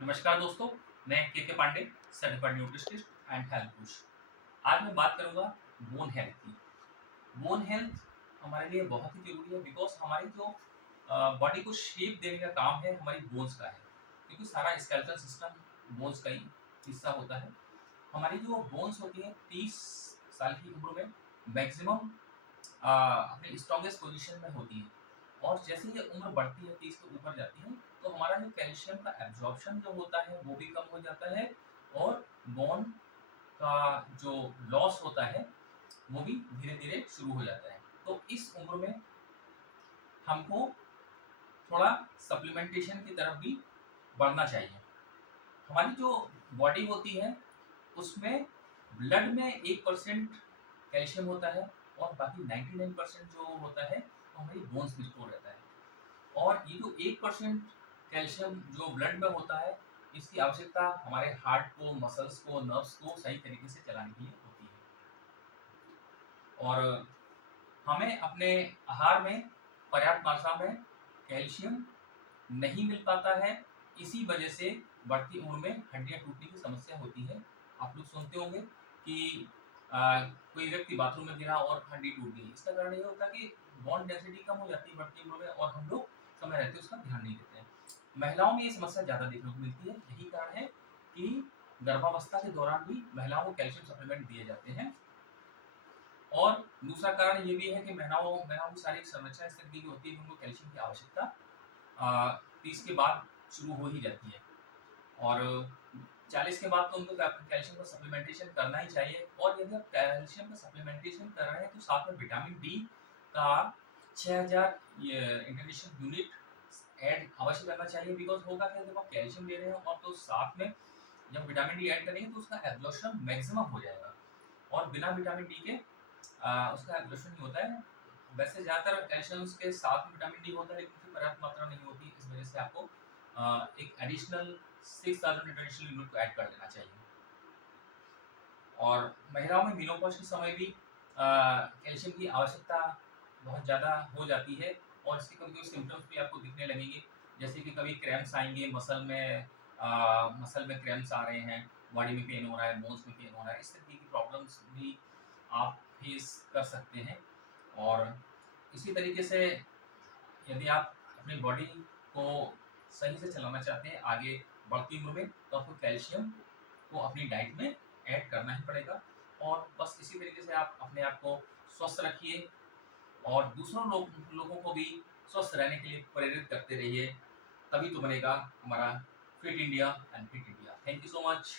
नमस्कार दोस्तों, मैं K Pandey, certified nutritionist and health coach. आज मैं बात करूंगा बोन हेल्थ की। बोन हेल्थ हमारे लिए बहुत ही जरूरी है बिकॉज हमारी जो बॉडी को शेप देने का काम है हमारी बोन्स का है, क्योंकि सारा स्केलेटल सिस्टम बोन्स का ही हिस्सा होता है। हमारी जो बोन्स होती है 30 साल की उम्र में मैक्सिमम अपने स्ट्रॉन्गेस्ट पोजीशन में होती है, और जैसे ये उम्र बढ़ती है 30 के ऊपर जाती है तो हमारा जो कैल्शियम का एब्जॉर्प्शन जो होता है वो भी कम हो जाता है, और बोन का जो लॉस होता है वो भी धीरे धीरे शुरू हो जाता है। तो इस उम्र में हमको थोड़ा सप्लीमेंटेशन की तरफ भी बढ़ना चाहिए। हमारी जो बॉडी होती है उसमें ब्लड में 1% कैल्शियम होता है, और बाकी 99% जो होता है वो हमारी बोन्स में स्टोर रहता है। और ये जो 1% कैल्शियम जो ब्लड में होता है, इसकी आवश्यकता हमारे हार्ट को, मसल्स को, नर्व्स को सही तरीके से चलाने के लिए होती है। और हमें अपने आहार में पर्याप्त मात्रा में कैल्शियम नहीं मिल पाता है, इसी वजह से बढ़ती उम्र में हड्डियां टूटने की समस्या होती है। आप लोग सुनते होंगे कि कोई व्यक्ति बाथरूम में गिरा और हड्डी टूट गई। इसका कारण ये होता है कि बोन डेंसिटी कम हो जाती है बढ़ती उम्र में, और हम लोग समय रहते उसका ध्यान नहीं देते हैं। महिलाओं में ये समस्या ज़्यादा देखने को मिलती है। यही कारण है कि गर्भावस्था के दौरान भी महिलाओं को कैल्शियम सप्लीमेंट दिए जाते हैं। और दूसरा कारण ये भी है कि महिलाओं की शारीरिक संरचना इस तरीके की होती है कि उनको कैल्शियम की आवश्यकता 30 के बाद शुरू हो ही जाती है, और 40 के बाद तो उनको कैल्शियम का सप्लीमेंटेशन करना ही चाहिए। और यदि आप कैल्शियम का सप्लीमेंटेशन कर रहे हैं तो साथ में विटामिन डी का 6000 इंटरनेशनल यूनिट ऐड अवश्य करना चाहिए। बिकॉज होगा क्या, जब आप कैल्शियम ले रहे हैं और तो साथ में जब विटामिन डी ऐड करेंगे तो उसका एब्जॉर्प्शन मैक्सिमम हो जाएगा, और बिना विटामिन डी के उसका एब्जॉर्प्शन नहीं होता है। वैसे ज़्यादातर कैल्शियम के साथ में विटामिन डी होता है, लेकिन उसकी पर्याप्त मात्रा नहीं होती। इस वजह से आपको एक एडिशनल 6000 इंटरनेशनल यूनिट को ऐड कर लेना चाहिए। और महिलाओं में मेनोपॉज के समय भी कैल्शियम की आवश्यकता बहुत ज़्यादा हो जाती है, और इसके कभी-कभी सिम्पटम्स भी आपको दिखने लगेंगे। जैसे कि कभी क्रैम्प्स आएँगे, मसल में क्रैम्प्स आ रहे हैं, बॉडी में पेन हो रहा है, बोन्स में पेन हो रहा है। इस तरीके की प्रॉब्लम्स भी आप फेस कर सकते हैं। और इसी तरीके से यदि आप अपनी बॉडी को सही से चलाना चाहते हैं आगे बढ़ती उम्र में, तो आपको कैल्शियम को अपनी डाइट में ऐड करना ही पड़ेगा। और बस इसी तरीके से आप अपने आप को स्वस्थ रखिए, और दूसरों लोगों को भी स्वस्थ रहने के लिए प्रेरित करते रहिए। तभी तो बनेगा हमारा fit India and fit India. Thank you so much.